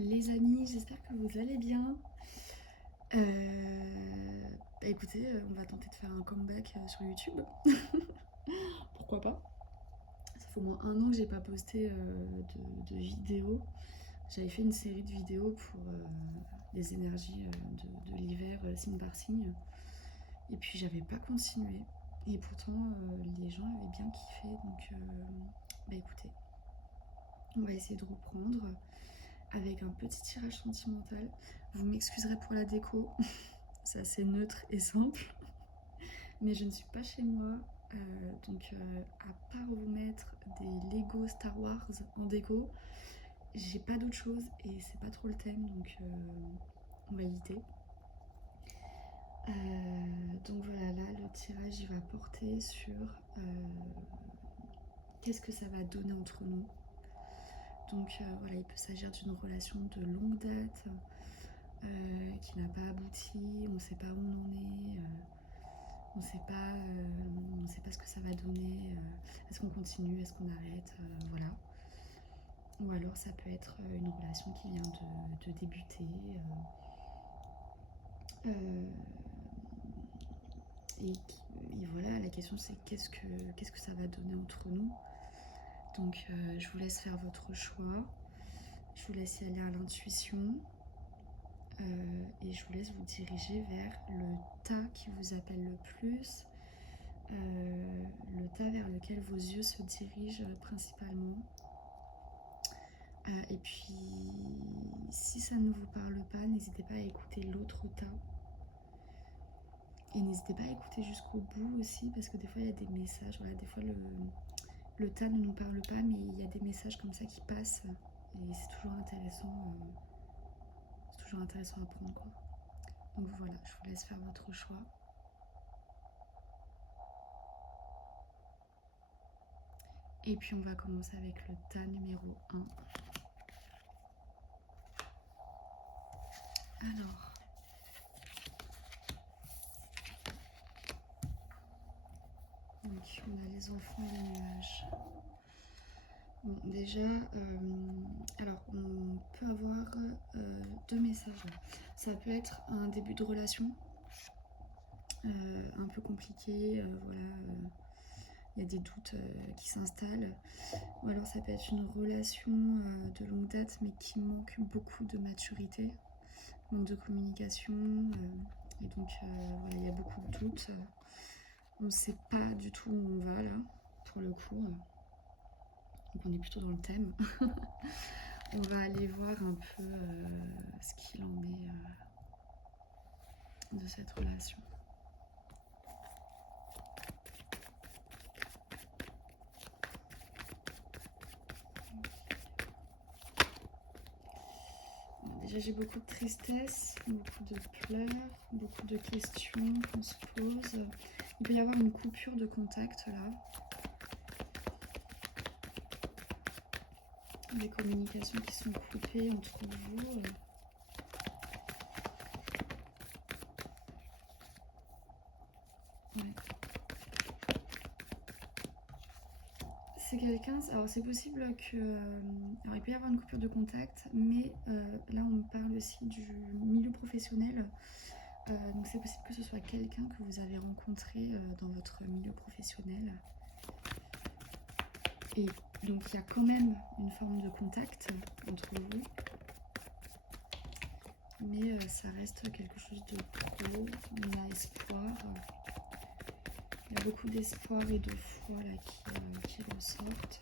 Les amis, j'espère que vous allez bien. Écoutez, on va tenter de faire un comeback sur YouTube. Pourquoi pas? Ça fait au moins 1 an que j'ai pas posté de vidéos. J'avais fait une série de vidéos pour les énergies de l'hiver, signe par signe. Et puis j'avais pas continué. Et pourtant, les gens avaient bien kiffé. Donc, écoutez, on va essayer de reprendre avec un petit tirage sentimental. Vous m'excuserez pour la déco, c'est assez neutre et simple, mais je ne suis pas chez moi, donc à part vous mettre des Lego Star Wars en déco, j'ai pas d'autre chose et c'est pas trop le thème, donc on va éviter. Donc voilà, là le tirage il va porter sur qu'est-ce que ça va donner entre nous. Donc voilà, il peut s'agir d'une relation de longue date qui n'a pas abouti, on ne sait pas où on en est, on ne sait pas ce que ça va donner, est-ce qu'on continue, est-ce qu'on arrête, voilà. Ou alors ça peut être une relation qui vient de débuter. Et voilà, la question c'est qu'est-ce que ça va donner entre nous. Donc je vous laisse faire votre choix, je vous laisse y aller à l'intuition. Et je vous laisse vous diriger vers le tas qui vous appelle le plus, le tas vers lequel vos yeux se dirigent principalement. Et puis, si ça ne vous parle pas, n'hésitez pas à écouter l'autre tas. Et n'hésitez pas à écouter jusqu'au bout aussi, parce que des fois, il y a des messages. Voilà, des fois, le tas ne nous parle pas, mais il y a des messages comme ça qui passent. Et c'est toujours intéressant. C'est toujours intéressant à prendre, quoi. Donc voilà, je vous laisse faire votre choix. Et puis on va commencer avec le tas numéro 1. Alors, donc on a les enfants et les nuages. Bon, déjà, alors on peut avoir 2 messages. Ça peut être un début de relation, un peu compliqué, voilà, il y a des doutes qui s'installent. Ou alors ça peut être une relation de longue date, mais qui manque beaucoup de maturité, manque de communication, et donc voilà, il y a beaucoup de doutes. On ne sait pas du tout où on va là, pour le coup. Donc on est plutôt dans le thème. On va aller voir un peu ce qu'il en est de cette relation. Bon, déjà j'ai beaucoup de tristesse, beaucoup de pleurs, beaucoup de questions qu'on se pose. Il peut y avoir une coupure de contact là. Des communications qui sont coupées entre vous. Ouais. C'est quelqu'un, alors c'est possible que, alors il peut y avoir une coupure de contact, mais là on parle aussi du milieu professionnel, donc c'est possible que ce soit quelqu'un que vous avez rencontré dans votre milieu professionnel. Et donc il y a quand même une forme de contact entre vous, mais ça reste quelque chose de pro, on a espoir. Il y a beaucoup d'espoir et de foi là qui ressortent.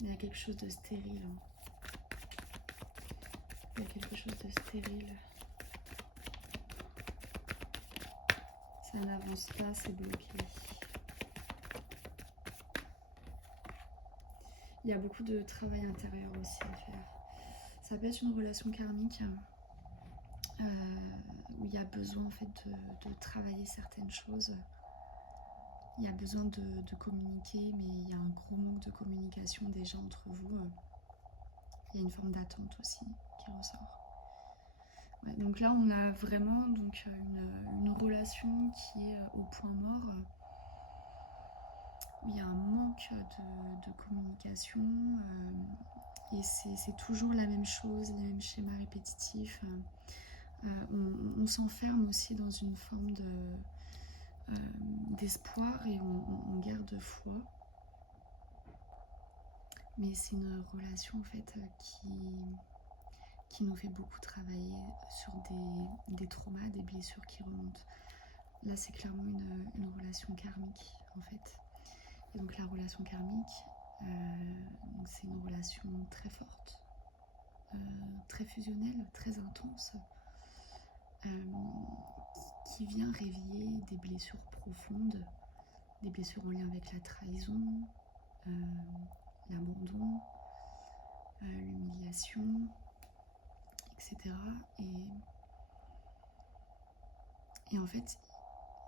Il y a quelque chose de stérile. Il y a quelque chose de stérile. Ça n'avance pas, c'est bloqué. Il y a beaucoup de travail intérieur aussi à faire. Ça peut être une relation karmique où il y a besoin en fait de travailler certaines choses. Il y a besoin de communiquer, mais il y a un gros manque de communication déjà entre vous. Il y a une forme d'attente aussi qui ressort. Ouais, donc là, on a vraiment donc, une relation qui est au point mort, où il y a un manque de communication, et c'est toujours la même chose, les mêmes schémas répétitifs. On s'enferme aussi dans une forme d'espoir et on garde foi. Mais c'est une relation en fait qui nous fait beaucoup travailler sur des traumas, des blessures qui remontent. Là, c'est clairement une relation karmique en fait. Et donc la relation karmique, c'est une relation très forte, très fusionnelle, très intense, qui vient réveiller des blessures profondes, des blessures en lien avec la trahison, l'abandon, l'humiliation, etc. Et en fait,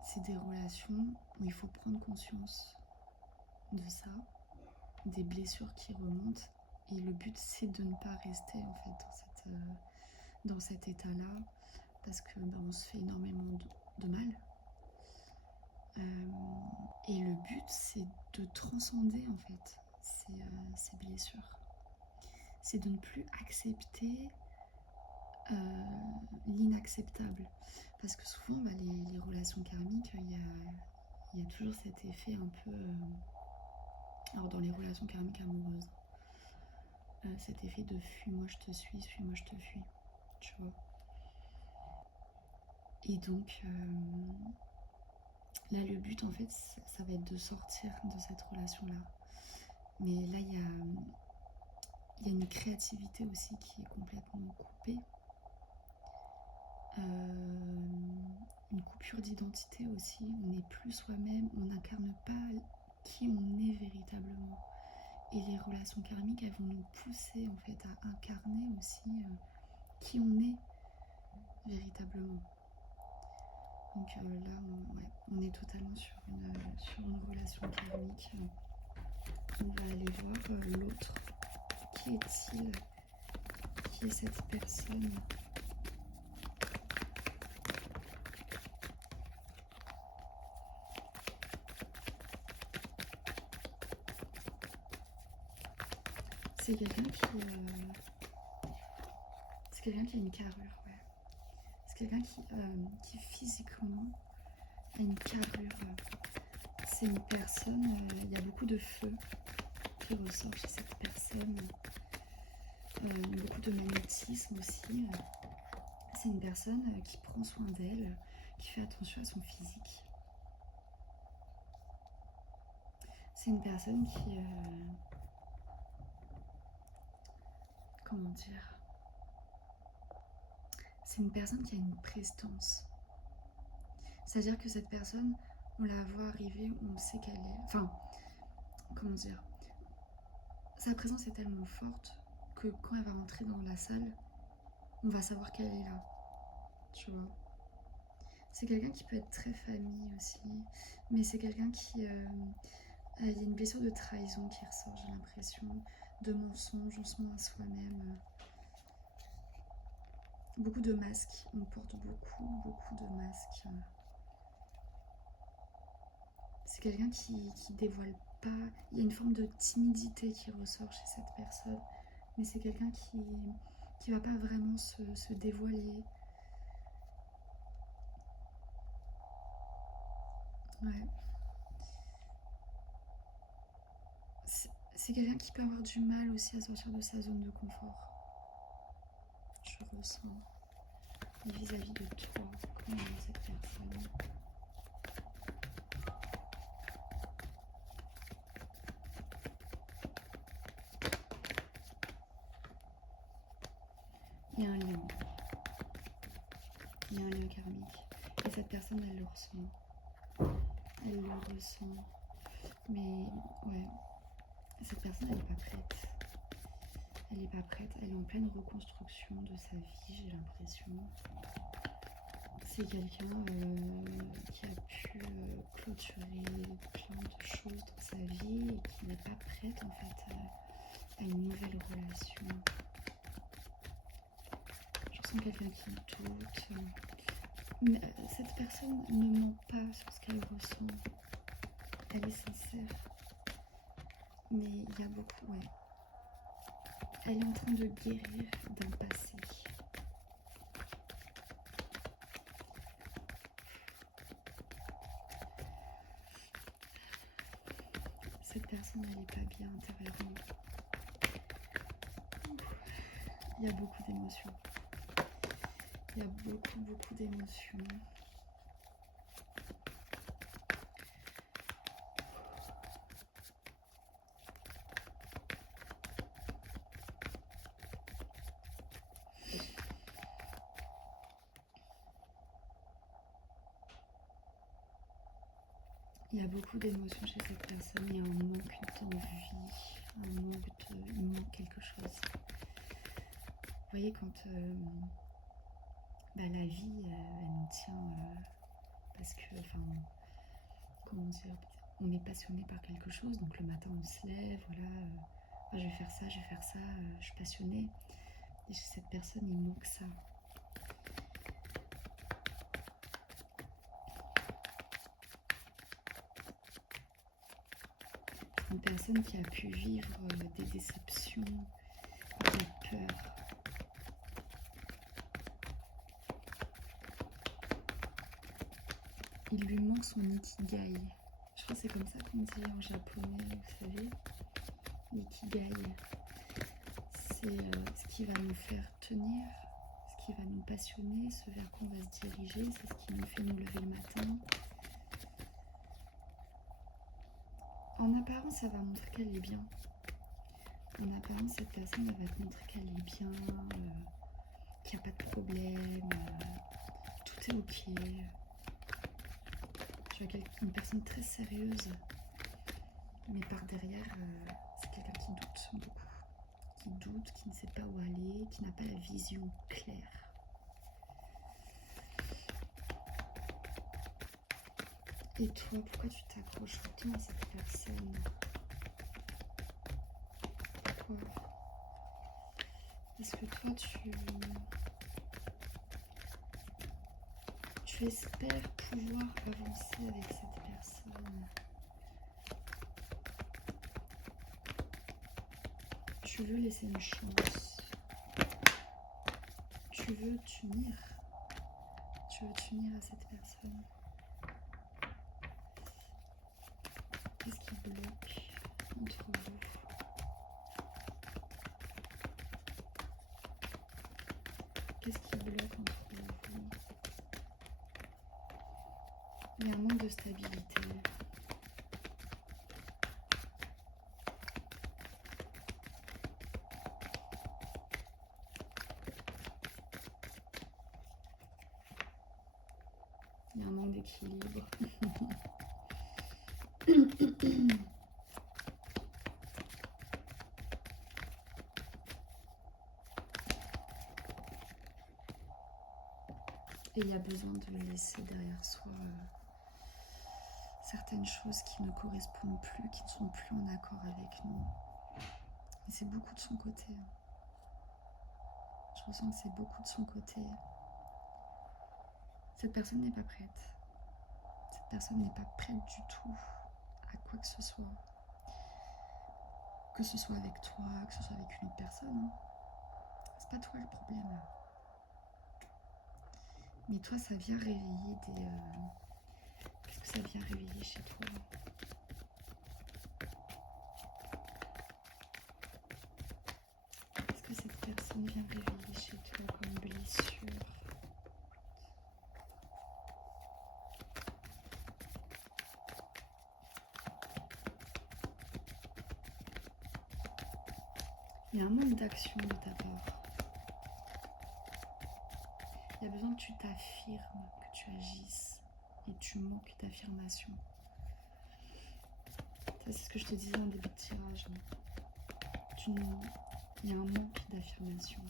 c'est des relations où il faut prendre conscience de ça, des blessures qui remontent, et le but c'est de ne pas rester en fait dans cet état-là, parce que on se fait énormément de mal. Et le but c'est de transcender en fait ces blessures. C'est de ne plus accepter l'inacceptable. Parce que souvent, les relations karmiques, il y a toujours cet effet un peu... alors dans les relations karmiques amoureuses, cet effet de fuis-moi je te suis-moi je te fuis. Tu vois. Et donc, là, le but, en fait, ça va être de sortir de cette relation-là. Mais là, il y a une créativité aussi qui est complètement coupée. Une coupure d'identité aussi, on n'est plus soi-même, on n'incarne pas qui on est véritablement. Et les relations karmiques, elles vont nous pousser en fait à incarner aussi qui on est véritablement. Donc là, on est totalement sur une relation karmique. On va aller voir l'autre. Qui est-il? Qui est cette personne? C'est quelqu'un qui a une carrure, ouais. C'est quelqu'un qui physiquement a une carrure. C'est une personne, il y a beaucoup de feu qui ressort chez cette personne. Beaucoup de magnétisme aussi. C'est une personne qui prend soin d'elle, qui fait attention à son physique. C'est une personne qui... comment dire? C'est une personne qui a une prestance. C'est-à-dire que cette personne, on la voit arriver, on sait qu'elle est... Enfin, comment dire? Sa présence est tellement forte que quand elle va rentrer dans la salle, on va savoir qu'elle est là. Tu vois? C'est quelqu'un qui peut être très famille aussi, mais c'est quelqu'un qui... il y a une blessure de trahison qui ressort, j'ai l'impression, de mensonge, à soi-même. Beaucoup de masques, on porte beaucoup de masques. C'est quelqu'un qui dévoile pas, il y a une forme de timidité qui ressort chez cette personne, mais c'est quelqu'un qui va pas vraiment se dévoiler. Ouais. C'est quelqu'un qui peut avoir du mal aussi à sortir de sa zone de confort. Je ressens. Vis-à-vis de toi, comment est cette personne? Il y a un lien. Il y a un lien karmique. Et cette personne, elle le ressent. Elle le ressent. Mais ouais, cette personne, elle n'est pas prête. Elle n'est pas prête. Elle est en pleine reconstruction de sa vie, j'ai l'impression. C'est quelqu'un qui a pu clôturer plein de choses dans sa vie et qui n'est pas prête en fait à une nouvelle relation. Je ressens quelqu'un qui doute. Mais cette personne ne ment pas sur ce qu'elle ressent. Elle est sincère. Mais il y a beaucoup, ouais. Elle est en train de guérir d'un passé. Cette personne, elle n'est pas bien intérieurement. Il y a beaucoup d'émotions. Il y a beaucoup d'émotions. Il y a beaucoup d'émotions chez cette personne. Il y a un manque d'envie, il manque quelque chose. Vous voyez, quand la vie, elle nous tient parce que, comment dire, on est passionné par quelque chose. Donc le matin, on se lève, voilà, je vais faire ça, je suis passionnée. Et chez cette personne, il manque ça. Une personne qui a pu vivre des déceptions, qui a peur. Il lui manque son ikigai. Je crois que c'est comme ça qu'on dit en japonais, vous savez. L'ikigai, c'est ce qui va nous faire tenir, ce qui va nous passionner, ce vers quoi on va se diriger, c'est ce qui nous fait nous lever le matin. En apparence, ça va montrer qu'elle est bien. En apparence, cette personne, elle va te montrer qu'elle est bien, qu'il n'y a pas de problème, tout est ok. Tu vois, une personne très sérieuse, mais par derrière, c'est quelqu'un qui doute beaucoup. Qui ne sait pas où aller, qui n'a pas la vision claire. Et toi, pourquoi tu t'accroches autant à cette personne? Pourquoi? Est-ce que toi, tu espères pouvoir avancer avec cette personne? Tu veux laisser une chance? Tu veux t'unir à cette personne? Qu'est-ce qui bloque entre vous? Qu'est-ce qui bloque entre vous? Il y a un manque de stabilité. Il y a un manque d'équilibre. Et il y a besoin de laisser derrière soi certaines choses qui ne correspondent plus, qui ne sont plus en accord avec nous. Et c'est beaucoup de son côté. Je ressens que c'est beaucoup de son côté. Cette personne n'est pas prête. Cette personne n'est pas prête du tout à quoi que ce soit. Que ce soit avec toi, que ce soit avec une autre personne. C'est pas toi le problème. Mais toi, ça vient réveiller des... Qu'est-ce que ça vient réveiller chez toi? Qu'est-ce que cette personne vient réveiller chez toi comme blessure? Il y a un manque d'action de ta part. Il y a besoin que tu t'affirmes, que tu agisses. Et tu manques d'affirmation. Ça, c'est ce que je te disais en début de tirage. Il y a un manque d'affirmation.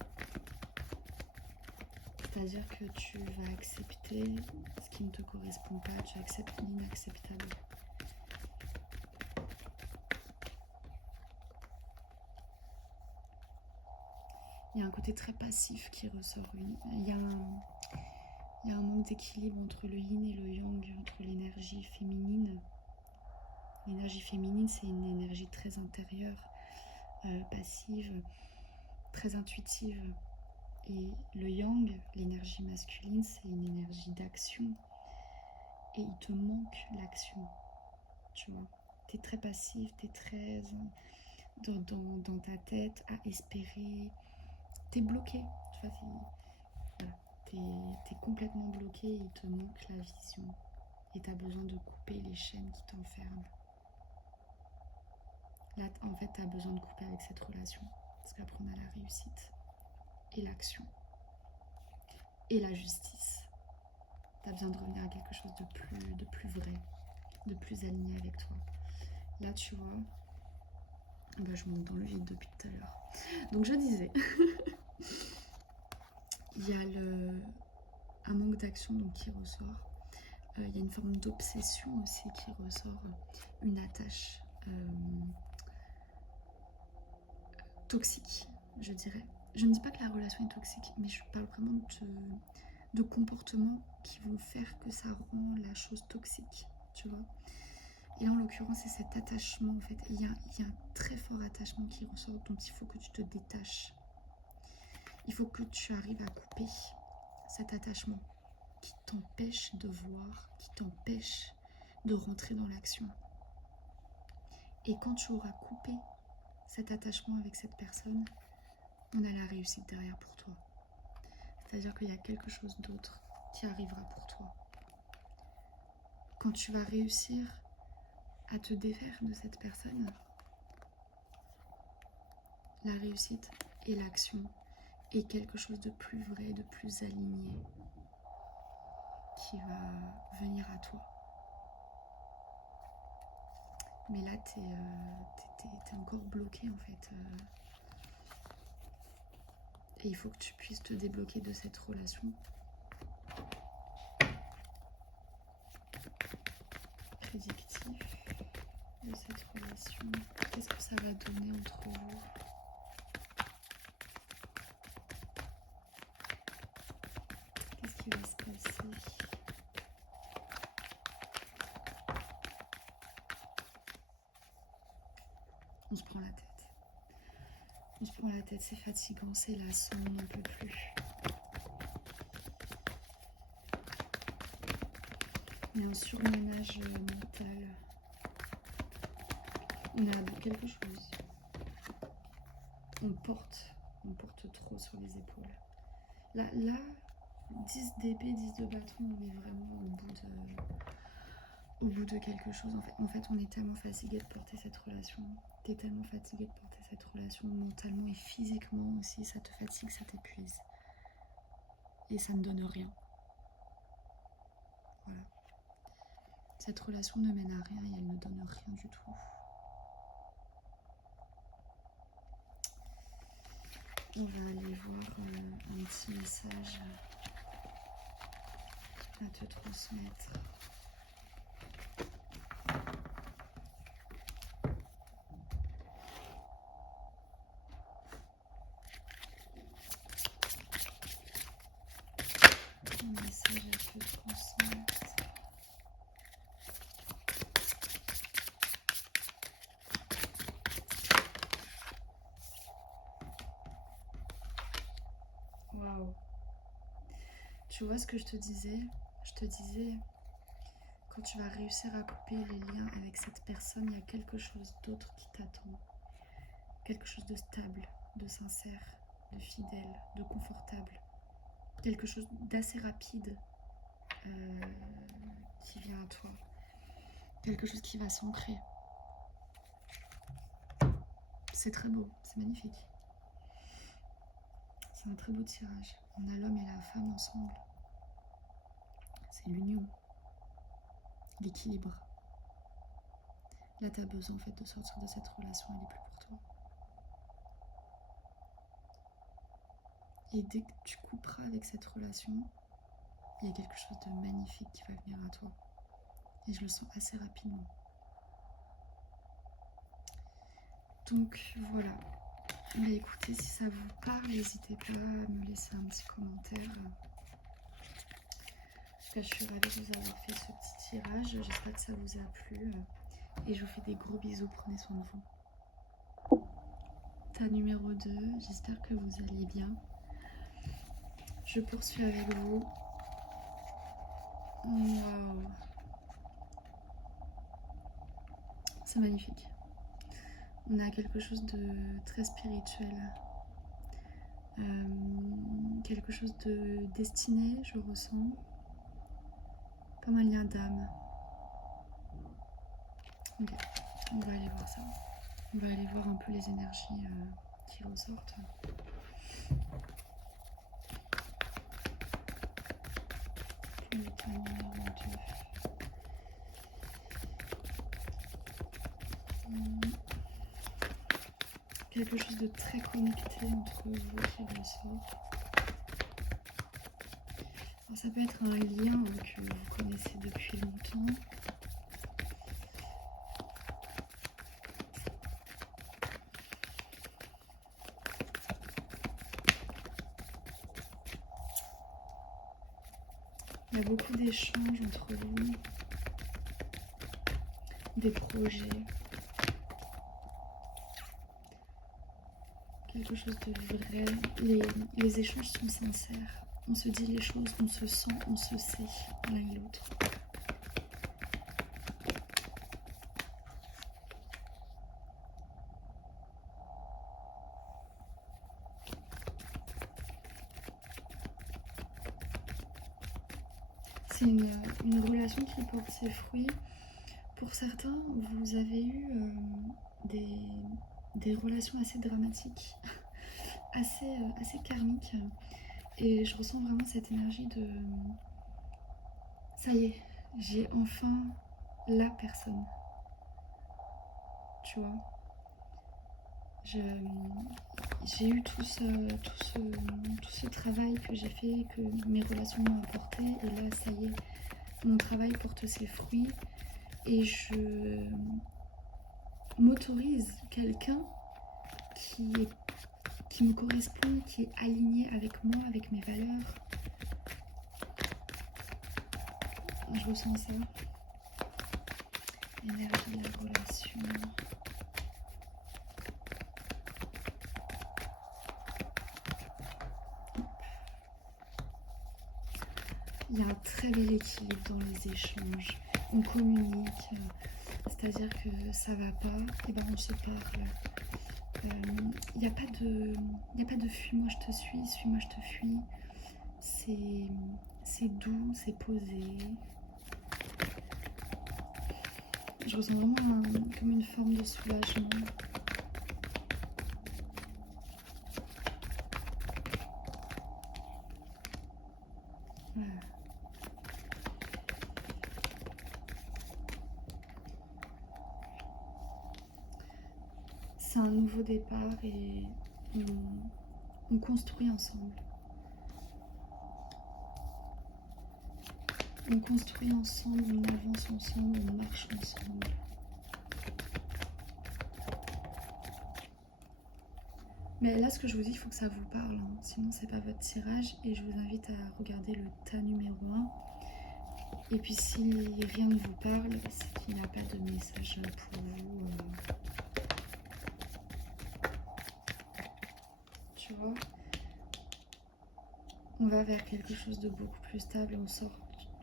C'est-à-dire que tu vas accepter ce qui ne te correspond pas, tu acceptes l'inacceptable. Il y a un côté très passif qui ressort. Il y a un manque d'équilibre entre le yin et le yang, entre l'énergie féminine. L'énergie féminine, c'est une énergie très intérieure, passive, très intuitive. Et le yang, l'énergie masculine, c'est une énergie d'action. Et il te manque l'action, tu vois. Tu es très passif, tu es très dans ta tête à espérer. Tu es bloqué, tu vois. Voilà, tu es complètement bloqué et il te manque la vision. Et tu as besoin de couper les chaînes qui t'enferment. Là, en fait, tu as besoin de couper avec cette relation. Parce qu'après, on a la réussite et l'action et la justice. Tu as besoin de revenir à quelque chose de plus vrai, de plus aligné avec toi. Là, tu vois, bah, je monte dans le vide depuis tout à l'heure. Donc, je disais, il y a un manque d'action qui ressort. Il y a une forme d'obsession aussi qui ressort, une attache toxique, je dirais. Je ne dis pas que la relation est toxique, mais je parle vraiment de comportements qui vont faire que ça rend la chose toxique, tu vois. Et là, en l'occurrence, c'est cet attachement, en fait. Il y a un très fort attachement qui ressort, dont il faut que tu te détaches. Il faut que tu arrives à couper cet attachement qui t'empêche de voir, qui t'empêche de rentrer dans l'action. Et quand tu auras coupé cet attachement avec cette personne, on a la réussite derrière pour toi. C'est-à-dire qu'il y a quelque chose d'autre qui arrivera pour toi. Quand tu vas réussir à te défaire de cette personne, la réussite et l'action est quelque chose de plus vrai, de plus aligné qui va venir à toi. Mais là, t'es encore bloqué en fait. Et il faut que tu puisses te débloquer de cette relation. Prédictif de cette relation. Qu'est-ce que ça va donner entre vous? Qu'est-ce qui va se passer? On se prend la tête. On se prend la tête, c'est fatigant, c'est lassant, on n'en peut plus. Il y a un surmenage mental. On a quelque chose. On porte trop sur les épaules. Là 10 d'épée, 10 de bâton, on est vraiment au bout de quelque chose. En fait, on est tellement fatigué de porter cette relation. T'es tellement fatigué de porter cette relation mentalement et physiquement aussi. Ça te fatigue, ça t'épuise. Et ça ne donne rien. Voilà. Cette relation ne mène à rien et elle ne donne rien du tout. On va aller voir un petit message à te transmettre. Un message à te transmettre. Waouh. Tu vois ce que je te disais? Je te disais, quand tu vas réussir à couper les liens avec cette personne, il y a quelque chose d'autre qui t'attend. Quelque chose de stable, de sincère, de fidèle, de confortable. Quelque chose d'assez rapide qui vient à toi. Quelque chose qui va s'ancrer. C'est très beau, c'est magnifique. C'est un très beau tirage. On a l'homme et la femme ensemble. C'est l'union, l'équilibre. Là, tu as besoin en fait de sortir de cette relation, elle n'est plus pour toi. Et dès que tu couperas avec cette relation, il y a quelque chose de magnifique qui va venir à toi. Et je le sens assez rapidement. Donc voilà. Bah écoutez, si ça vous parle, n'hésitez pas à me laisser un petit commentaire. En tout cas, je suis ravie de vous avoir fait ce petit tirage. J'espère que ça vous a plu. Et je vous fais des gros bisous. Prenez soin de vous. tas numéro 2. J'espère que vous allez bien. Je poursuis avec vous. Waouh! C'est magnifique. On a quelque chose de très spirituel. Quelque chose de destiné, je ressens. Comme un lien d'âme. Ok, on va aller voir ça. On va aller voir un peu les énergies qui ressortent. Pour le tas numéro 2. Quelque chose de très connecté entre vous et le sort. Alors ça peut être un lien que vous connaissez depuis longtemps. Il y a beaucoup d'échanges entre vous, des projets, quelque chose de vrai. Les échanges sont sincères. On se dit les choses, on se sent, on se sait l'un et l'autre. C'est une relation qui porte ses fruits. Pour certains, vous avez eu des relations assez dramatiques, assez karmiques. Et je ressens vraiment cette énergie de... Ça y est, j'ai enfin la personne. Tu vois, j'ai eu tout ce travail que j'ai fait, que mes relations m'ont apporté. Et là, ça y est, mon travail porte ses fruits. Et je m'autorise quelqu'un qui me correspond, qui est aligné avec moi, avec mes valeurs. Je ressens ça. Énergie de la relation. Il y a un très bel équilibre dans les échanges. On communique, c'est-à-dire que ça va pas, et ben on se parle. Il n'y a pas de fuis-moi je te suis-moi je te fuis. C'est doux, c'est posé. Je ressens vraiment comme une forme de soulagement. Voilà. C'est un nouveau départ et on construit ensemble. On construit ensemble, on avance ensemble, on marche ensemble. Mais là, ce que je vous dis, il faut que ça vous parle, hein. Sinon c'est pas votre tirage. Et je vous invite à regarder le tas numéro 1. Et puis si rien ne vous parle, c'est qu'il n'y a pas de message pour vous. Tu vois, on va vers quelque chose de beaucoup plus stable et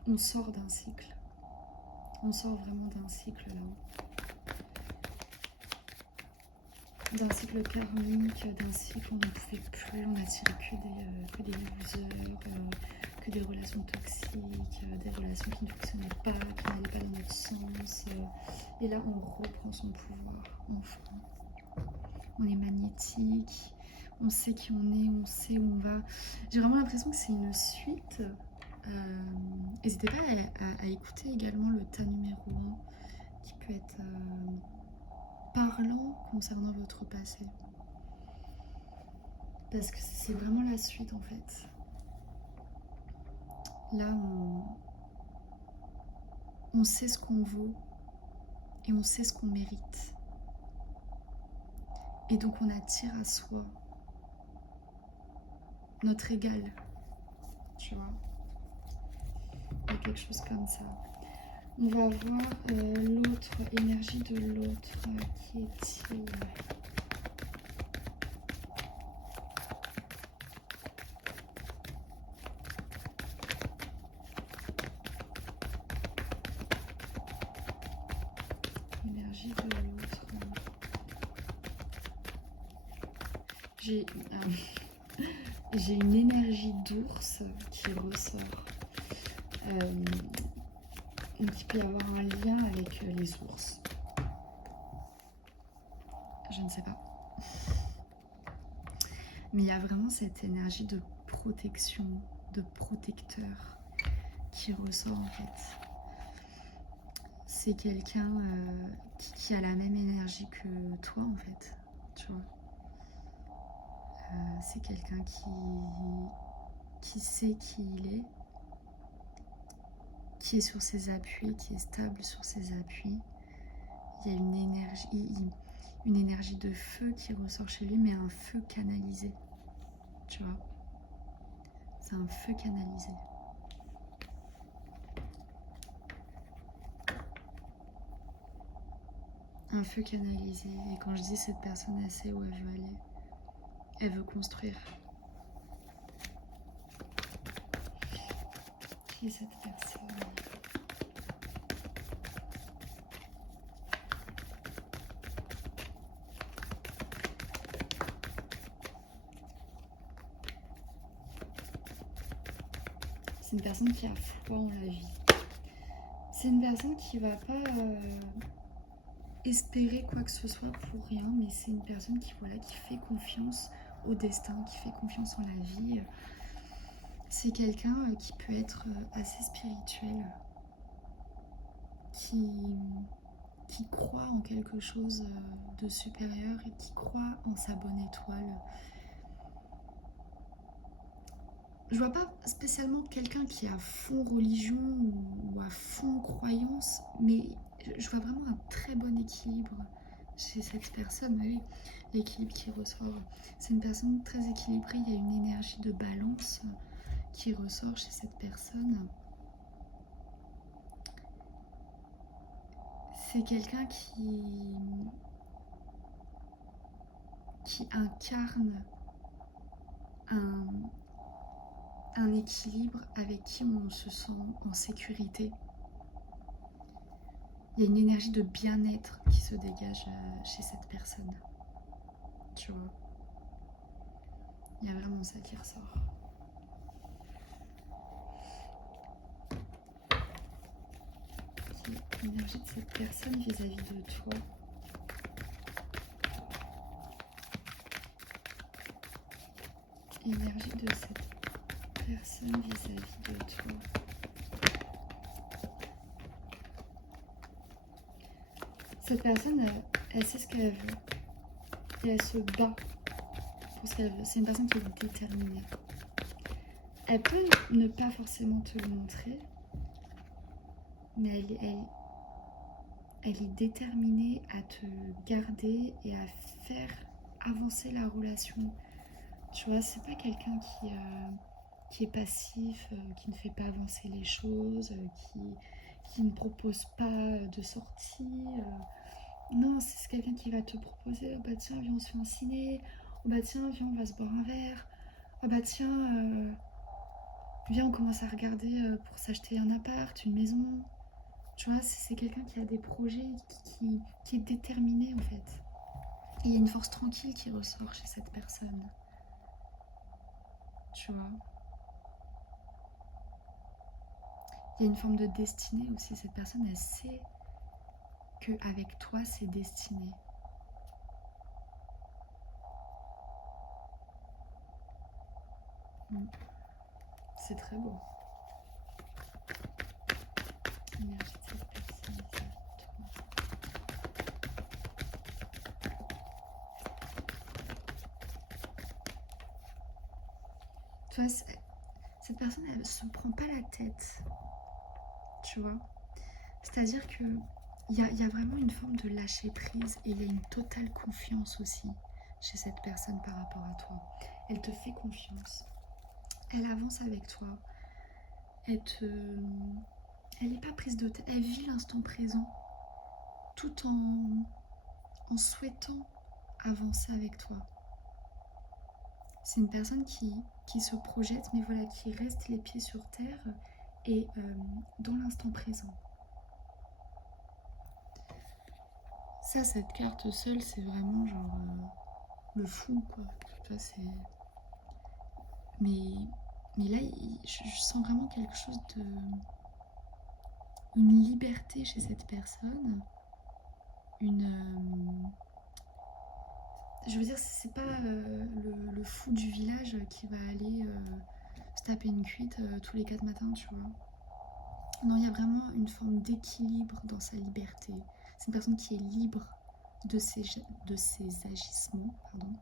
on sort d'un cycle. On sort vraiment d'un cycle là. D'un cycle karmique, d'un cycle où on ne pouvait plus, on n'attirait que des losers, que des relations toxiques, des relations qui ne fonctionnaient pas, qui n'allaient pas dans notre sens. Et là, on reprend son pouvoir, enfin. On est magnétique, on sait qui on est, on sait où on va. J'ai vraiment l'impression que c'est une suite. N'hésitez pas à écouter également le tas numéro 1 qui peut être parlant concernant votre passé. Parce que c'est vraiment la suite en fait. Là, on sait ce qu'on vaut et on sait ce qu'on mérite. Et donc on attire à soi notre égal, tu vois. Il y a quelque chose comme ça. On va voir l'autre énergie de l'autre qui est-il. J'ai une énergie d'ours qui ressort. Donc il peut y avoir un lien avec les ours. Je ne sais pas. Mais il y a vraiment cette énergie de protection, de protecteur qui ressort en fait. C'est quelqu'un qui a la même énergie que toi en fait, tu vois. C'est quelqu'un qui sait qui il est, qui est sur ses appuis, qui est stable sur ses appuis. Il y a une énergie de feu qui ressort chez lui, mais un feu canalisé, tu vois. C'est un feu canalisé. Un feu canalisé. Et quand je dis cette personne, elle sait où elle veut aller. Elle veut construire. Qui est cette personne? C'est une personne qui a foi en la vie. C'est une personne qui va pas espérer quoi que ce soit pour rien, mais c'est une personne qui, voilà, qui fait confiance au destin, qui fait confiance en la vie. C'est quelqu'un qui peut être assez spirituel, qui croit en quelque chose de supérieur et qui croit en sa bonne étoile. Je vois pas spécialement quelqu'un qui est à fond religion ou à fond croyance, mais je vois vraiment un très bon équilibre chez cette personne. Oui, l'équilibre qui ressort. C'est une personne très équilibrée, il y a une énergie de balance qui ressort chez cette personne. C'est quelqu'un qui incarne un équilibre avec qui on se sent en sécurité. Il y a une énergie de bien-être qui se dégage chez cette personne. Tu vois. Il y a vraiment ça qui ressort. L'énergie de cette personne vis-à-vis de toi. Énergie de cette personne vis-à-vis de toi. Cette personne, elle sait ce qu'elle veut. Et elle se bat pour ce qu'elle veut. C'est une personne qui est déterminée. Elle peut ne pas forcément te le montrer, mais elle est déterminée à te garder et à faire avancer la relation. Tu vois, c'est pas quelqu'un qui est passif, qui ne fait pas avancer les choses, qui ne propose pas de sortie. Non, c'est quelqu'un qui va te proposer, oh bah tiens, viens, on se fait un ciné, oh bah tiens, viens, on va se boire un verre, oh bah tiens, viens, on commence à regarder pour s'acheter un appart, une maison. Tu vois, c'est quelqu'un qui a des projets, qui est déterminé en fait. Et il y a une force tranquille qui ressort chez cette personne. Tu vois. Il y a une forme de destinée aussi. Cette personne, elle sait qu'avec toi, c'est destiné. C'est très beau. L'énergie de cette personne vis-à-vis de toi. Tu vois, cette personne, elle se prend pas la tête. Tu vois. C'est-à-dire que il y a vraiment une forme de lâcher prise et il y a une totale confiance aussi chez cette personne par rapport à toi. Elle te fait confiance. Elle avance avec toi. Elle n'est pas prise de tête. Elle vit l'instant présent tout en souhaitant avancer avec toi. C'est une personne qui se projette, mais voilà, qui reste les pieds sur terre et dans l'instant présent. Ça, cette carte seule, c'est vraiment genre le fou, quoi. De toute vois, c'est... Mais là, je sens vraiment quelque chose de... Une liberté chez cette personne. Je veux dire, c'est pas le fou du village qui va aller se taper une cuite tous les 4 matins, tu vois. Non, il y a vraiment une forme d'équilibre dans sa liberté. C'est une personne qui est libre de ses agissements, pardon,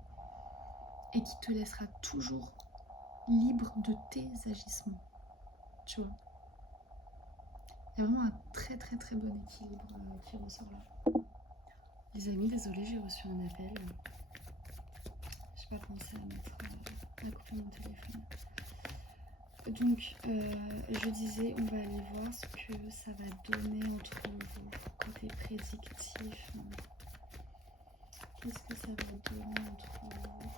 et qui te laissera toujours libre de tes agissements, tu vois. Il y a vraiment un très très très bon équilibre qui ressort là. Les amis, désolée, j'ai reçu un appel. J'ai pas pensé à couper mon téléphone. Donc, je disais, on va aller voir ce que ça va donner entre vous, côté prédictif. Qu'est-ce que ça va donner entre vous?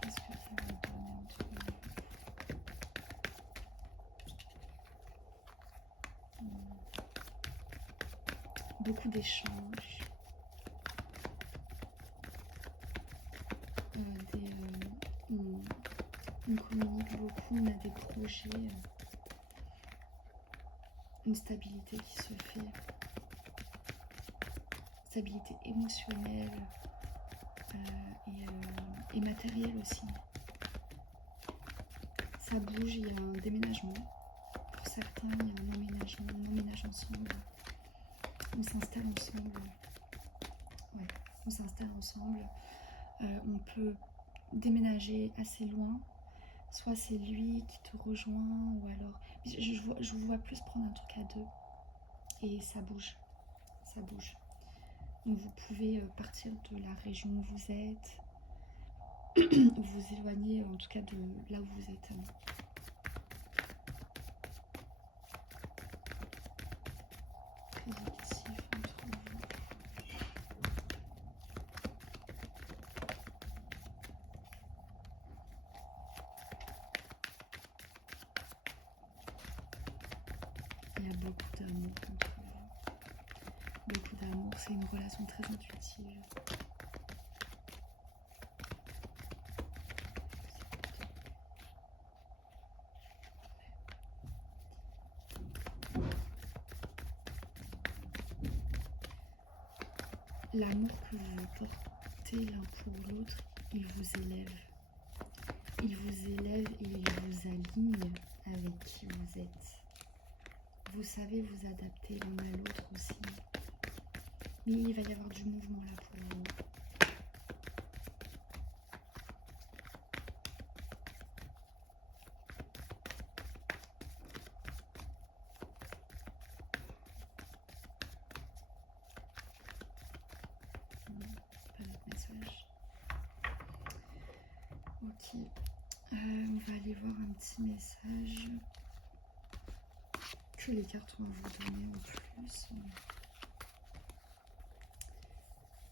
Qu'est-ce que ça va donner entre vous? Beaucoup d'échanges. On communique beaucoup, on a des projets, une stabilité qui se fait, stabilité émotionnelle et matérielle aussi. Ça bouge, il y a un déménagement. Pour certains, il y a un emménagement, on emménage ensemble, on s'installe ensemble. Ouais, on s'installe ensemble. On peut déménager assez loin. Soit c'est lui qui te rejoint, ou alors... Je vous vois plus prendre un truc à deux. Et ça bouge. Ça bouge. Donc vous pouvez partir de la région où vous êtes, vous éloigner en tout cas de là où vous êtes. Prédictif entre vous. Il y a beaucoup d'amour entre vous. Beaucoup d'amour, c'est une relation très intuitive. L'amour que vous portez l'un pour l'autre, il vous élève. Il vous élève et il vous aligne avec qui vous êtes. Vous savez vous adapter l'un à l'autre aussi. Mais il va y avoir du mouvement là pour vous. Pas d'autres messages. Ok. On va aller voir un petit message que les cartes vont vous donner en plus.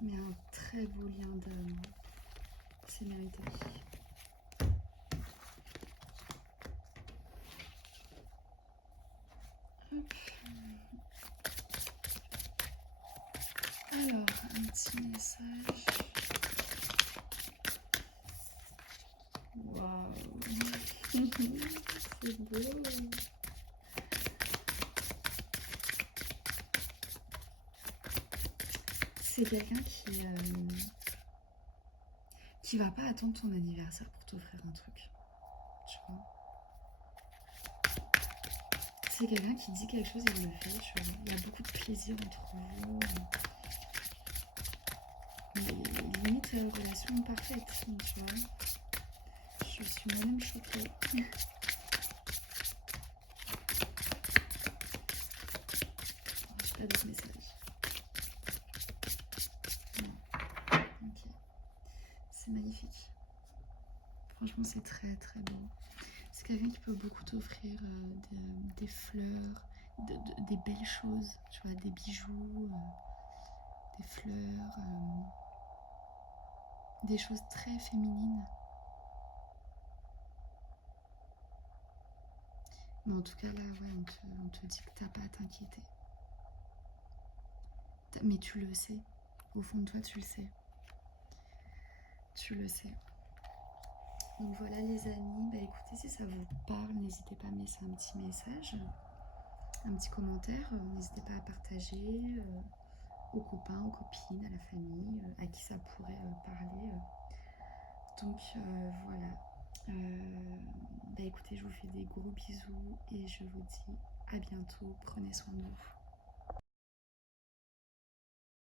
Mais un très beau lien d'amour. C'est mérité. Hop. Alors, un petit message. Waouh. C'est beau. C'est quelqu'un qui va pas attendre ton anniversaire pour t'offrir un truc. Tu vois. C'est quelqu'un qui dit quelque chose et il le fait. Tu vois. Il y a beaucoup de plaisir entre vous. Mais limite, relation parfaite. Tu vois. Je suis moi-même choquée. J'ai pas d'autres messages. Non. Ok. C'est magnifique. Franchement, c'est très très beau. C'est quelqu'un qui peut beaucoup t'offrir des fleurs, des belles choses, tu vois, des bijoux, des fleurs, des choses très féminines. Mais en tout cas, là, ouais, on te dit que t'as pas à t'inquiéter. Mais tu le sais. Au fond de toi, tu le sais. Tu le sais. Donc voilà les amis, bah écoutez, si ça vous parle, n'hésitez pas à me laisser un petit message, un petit commentaire, n'hésitez pas à partager aux copains, aux copines, à la famille, à qui ça pourrait parler. Donc voilà. Bah écoutez, je vous fais des gros bisous et je vous dis à bientôt. Prenez soin de vous.